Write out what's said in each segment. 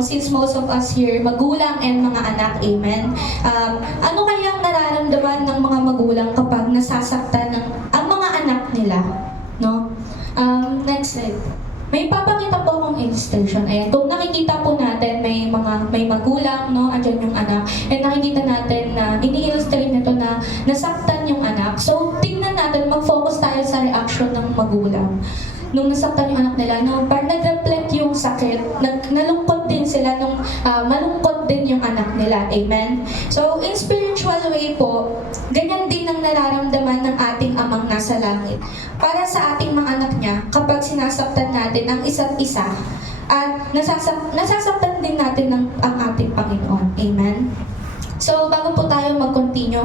since most of us here, magulang and mga anak, amen? Ano kaya ang nararamdaman ng mga magulang kapag nasasaktan ang mga anak nila? No? Next slide. May papakita po akong illustration. Ayan, kung nakikita po natin, may magulang, no? Andyan yung anak. And nakikita natin na ini-illustrate nito na nasaktan yung anak. So, tingnan natin, mag-focus tayo sa reaction ng magulang. Nung nasaktan yung anak nila, no, parang nag-reflect yung sakit, nalungkot din sila, malungkot din yung anak nila. Amen? So, in spiritual way po, ganyan din ang nararamdaman ng ating amang nasa langit. Para sa ating mga anak niya, kapag sinasaktan natin ang isa't isa, at nasasaktan din natin ang ating Panginoon. Amen? So, bago po tayo mag-continue,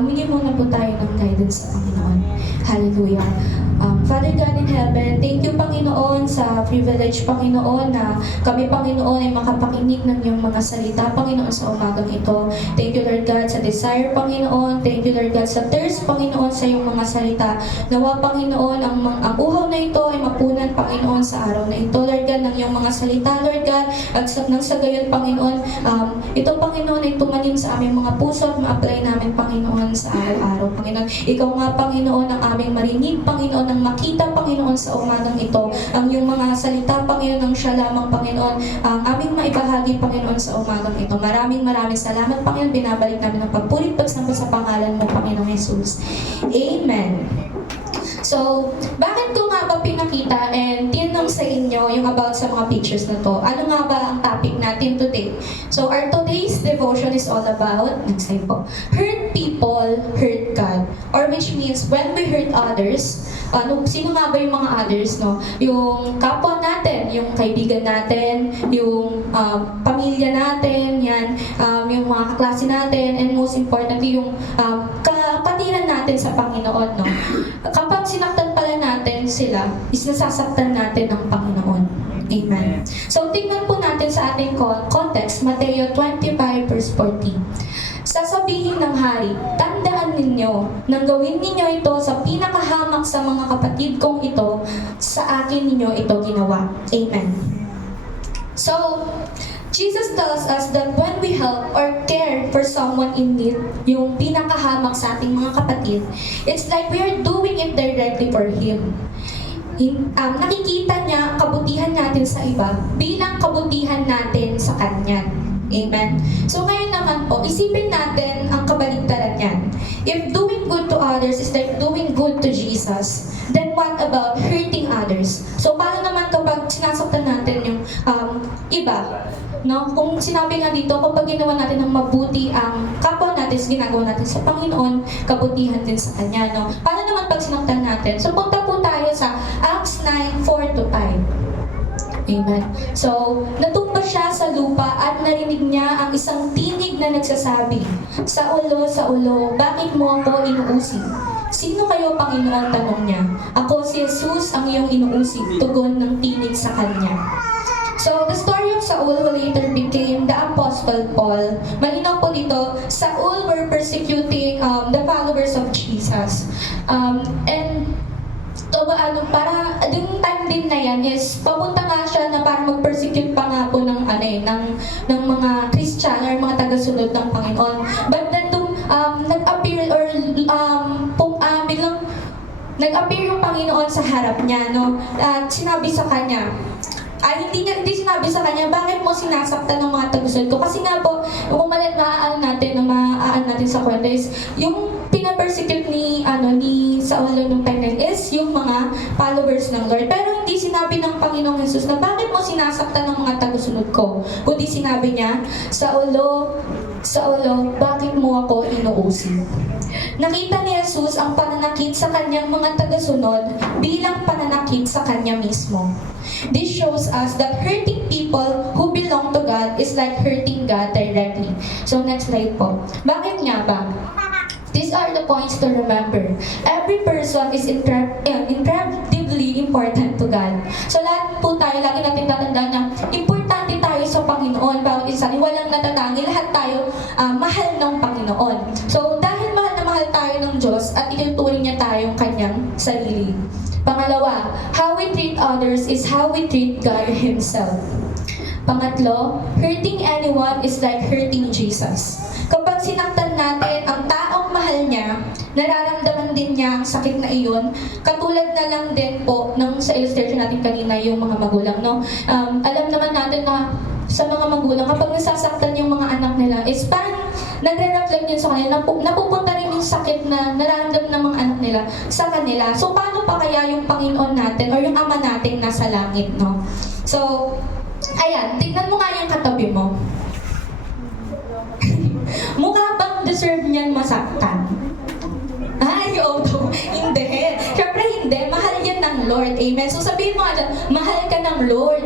hindi muna po tayo ng guidance sa Panginoon. Hallelujah. Father God in heaven, thank you Panginoon sa privilege Panginoon na kami Panginoon ay makapakinig ng iyong mga salita Panginoon sa umagang ito. Thank you Lord God sa desire Panginoon. Thank you Lord God sa thirst Panginoon sa iyong mga salita. Nawa Panginoon ang uhaw na ito ay mapunan Panginoon sa araw na ito Lord God ng iyong mga salita Lord God at nang sa gayon Panginoon ito Panginoon ay tumanim sa aming mga puso at ma-apply namin Panginoon sa araw-araw Panginoon. Ikaw nga Panginoon ang aming marinig Panginoon ang makita Panginoon sa umagang ito ang iyong mga salita Panginoon ang siya lamang Panginoon ang aming maibahagi Panginoon sa umagang ito. Maraming salamat Panginoon. Binabalik namin ang pagpurit pagsamba sa pangalan mo Panginoong Jesus. Amen. So, bakit ko nga ba pinakita and tinanong sa inyo yung about sa mga pictures na to? Ano nga ba ang topic natin today? So, our today's devotion is all about, next slide po, hurt people, hurt God. Or which means, when we hurt others, sino nga ba yung mga others, no? Yung kapwa natin, yung kaibigan natin, yung pamilya natin, yan, yung mga kaklase natin, and most importantly, yung kapatiran natin sa Panginoon, no? Kapag sinaktan pala natin sila, is nasasaktan natin ng Panginoon. Amen. So, tingnan po natin sa ating context, Mateo 25 verse 14. Sasabihin ng hari, tandaan ninyo, nang gawin ninyo ito sa pinakahamak sa mga kapatid kong ito, sa akin ninyo ito ginawa. Amen. So, Jesus tells us that when we help or care for someone in need, yung pinakahamak sa ating mga kapatid, it's like we are doing it directly for Him. Nakikita niya ang kabutihan natin sa iba bilang kabutihan natin sa Kanya. Amen? So ngayon naman po, isipin natin ang kabaligtaran niyan. If doing good to others is like doing good to Jesus, then what about hurting others? So paano naman kapag sinasaktan natin yung iba? No? Kung sinabi nga dito, kapag ginawa natin ng mabuti ang kapwa natin, ginagawa natin sa Panginoon, kabutihan din sa Kanya. No? Paano naman pag sinaktan natin? So punta po tayo sa Acts 9:4-5. Amen. So, natumba siya sa lupa at narinig niya ang isang tinig na nagsasabi, Saulo, Saulo, bakit mo ako inuusig? Sino kayo, Panginoon? Tanong niya. Ako si Jesus ang iyong inuusig, tugon ng tinig sa kanya. So, the story of Saul who later became the Apostle Paul. Malinaw po dito, Saul were persecuting the followers of Jesus. Para yung time din na yan is papunta nga siya na para mag-persecute pa nga po ng mga Christian or mga tagasunod ng Panginoon. But then nag-appear or biglang nag-appear yung Panginoon sa harap niya, no? At sinabi sa kanya, hindi sinabi sa kanya, bakit mo sinasaktan ng mga tagusunod ko? Kasi nga po, kung maaan natin sa kwento is, yung pinapersecute ni Saulo nung time na is yung mga followers ng Lord. Pero hindi sinabi ng Panginoong Jesus na bakit mo sinasaktan ng mga tagusunod ko? Kundi sinabi niya, Saulo, bakit mo ako inuusig? Nakita ni Jesus ang pananakit sa kanyang mga tagasunod bilang pananakit sa kanya mismo. This shows us that hurting people who belong to God is like hurting God directly. So next slide po. Bakit nga ba? These are the points to remember. Every person is incredibly important to God. So lahat po tayo, lagi natin tatandaan na importante tayo sa Panginoon. Bawat isa, walang natatangi, lahat tayo mahal ng Panginoon. So dahil mahal na mahal tayo ng Diyos at itinuturing niya tayong kanyang sarili. Pangalawa, how we treat others is how we treat God Himself. Pangatlo, hurting anyone is like hurting Jesus. Kapag sinaktan natin ang taong mahal niya, nararamdaman din niya ang sakit na iyon. Katulad na lang din po ng sa illustration natin kanina yung mga magulang, no? Alam naman natin na sa mga magulang, kapag nasasaktan yung mga anak nila, is parang nagre-reflect din sa kanila, napupunta rin yung sakit na nararamdaman ng mga anak nila sa kanila. So, paano pa kaya yung Panginoon natin or yung Ama natin nasa langit, no? So, ayan, tignan mo nga yung katabi mo. Mukha bang deserve niyan masaktan? Ay, oo. Hindi. Siyempre hindi. Mahal yan ng Lord. Amen. So sabihin mo nga dyan, mahal ka ng Lord.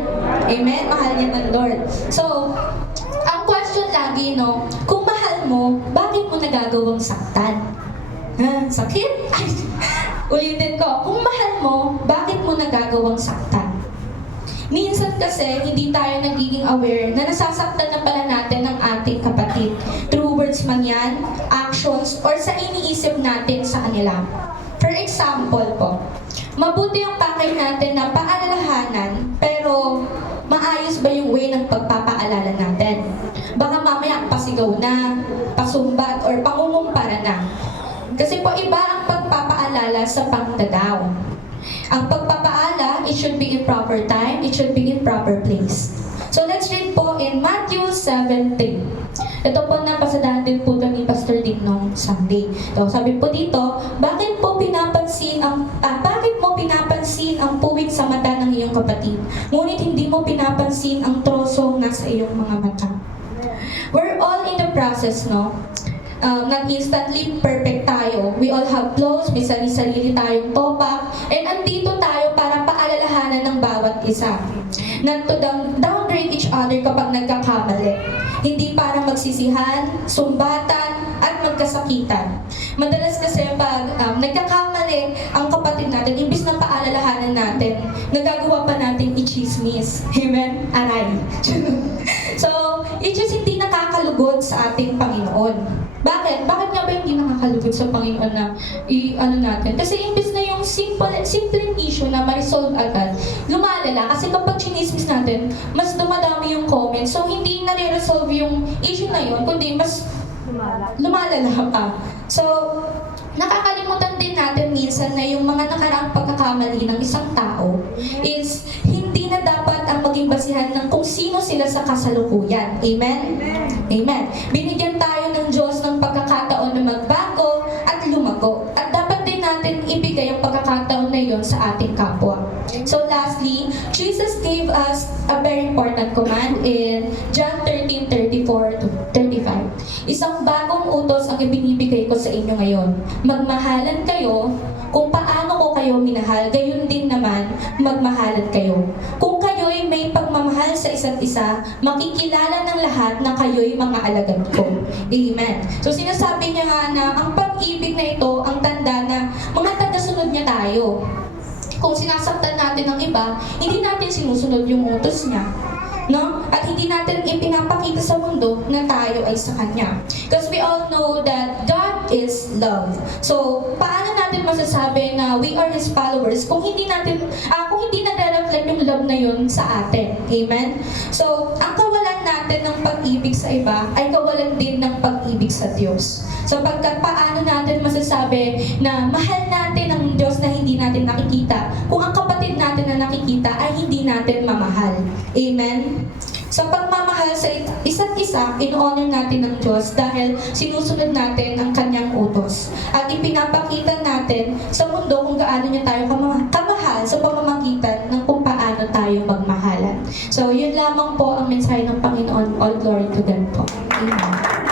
Amen. Mahal yan ng Lord. So, ang question lagi, no, kung mahal mo, bakit mo nagagawang saktan? Ha? Sakit? Ay, ulitin ko. Kung mahal mo, bakit mo nagagawang saktan? Minsan kasi, hindi tayo nagiging aware na nasasaktan na pala natin ang ating kapatid. Through words man yan, actions, or sa iniisip natin sa kanila. For example po, mabuti yung pakay natin na paalalahanan, pero maayos ba yung way ng pagpapaalala natin? Baka mamaya pasigaw na, pasumbat, or pangungumpara na. Kasi po iba ang pagpapaalala sa pangdadaw. Ang pagpapaala, it should be in proper time, it should be in proper place. So let's read po in Matthew 7:3. Ito po napasadahan din po ni Pastor Dick nung Sunday. So, sabi po dito, bakit mo pinapansin ang puwit sa mata ng iyong kapatid, ngunit hindi mo pinapansin ang trosong nasa iyong mga mata? We're all in the process, no? Not instantly perfect tayo. We all have flaws, may sarili tayong topak, and andito tayo para paalalahanan ng bawat isa. Not to downgrade each other kapag nagkakamali. Hindi para magsisihan, sumbatan, at magkasakitan. Madalas kasi pag nagkakamali ang kapatid natin, imbis na paalalahanan natin, nagagawa pa natin i-chismis. Amen? Aray. So, it just hindi nakakalugod sa ating Panginoon. Bakit? Bakit nga ba hindi nakakalugod sa Panginoon na ano natin? Kasi imbes na yung simple issue na ma-resolve agad, lumalala. Kasi kapag chinismis natin, mas dumadami yung comments. So, hindi nare-resolve yung issue na yun, kundi mas lumalala pa. So, nakakalimutan din natin minsan na yung mga nakaraang pagkakamali ng isang tao is hindi na dapat ang maging basihan ng kung sino sila sa kasalukuyan. Amen? Amen. Binigyan tayo ng Diyos ng pagkakataon na magbago at lumago. At dapat din natin ibigay ang pagkakataon na yon sa ating kapwa. So lastly, Jesus gave us a very important command in John 13:34-35. Isang bagong utos ang ibinibigay ko sa inyo ngayon. Magmahalan kayo kung paano ko kayo minahal, gayon din naman magmahalan kayo. Kung kayo'y may pagmamahal sa isa't isa, makikilala ng lahat na kayo'y mga alagad ko. Amen. So sinasabi niya nga na ang pag-ibig na ito, ang tanda na mga tagasunod niya tayo. Kung sinasaktan natin ng iba, hindi natin sinusunod yung utos niya. No? At hindi natin ipinapakita sa mundo na tayo ay sa Kanya. Because we all know that God is love. So, paano natin masasabi na we are His followers kung hindi nagre-reflect yung love na yun sa atin? Amen? So, ang kawalan natin ng pag-ibig sa iba ay kawalan din ng pag-ibig sa Diyos. So, paano natin masasabi na mahal natin ang Diyos na hindi natin nakikita kung ang kapatid natin na nakikita ay hindi natin mamahal? Amen? Sa pagmamahal sa isa't isa, in-honor natin ng Diyos dahil sinusunod natin ang Kanyang utos. At ipinapakita natin sa mundo kung gaano niya tayo kamahal sa pamamagitan ng kung paano tayo magmahalan. So, yun lamang po ang mensahe ng Panginoon. All glory to God po. Amen.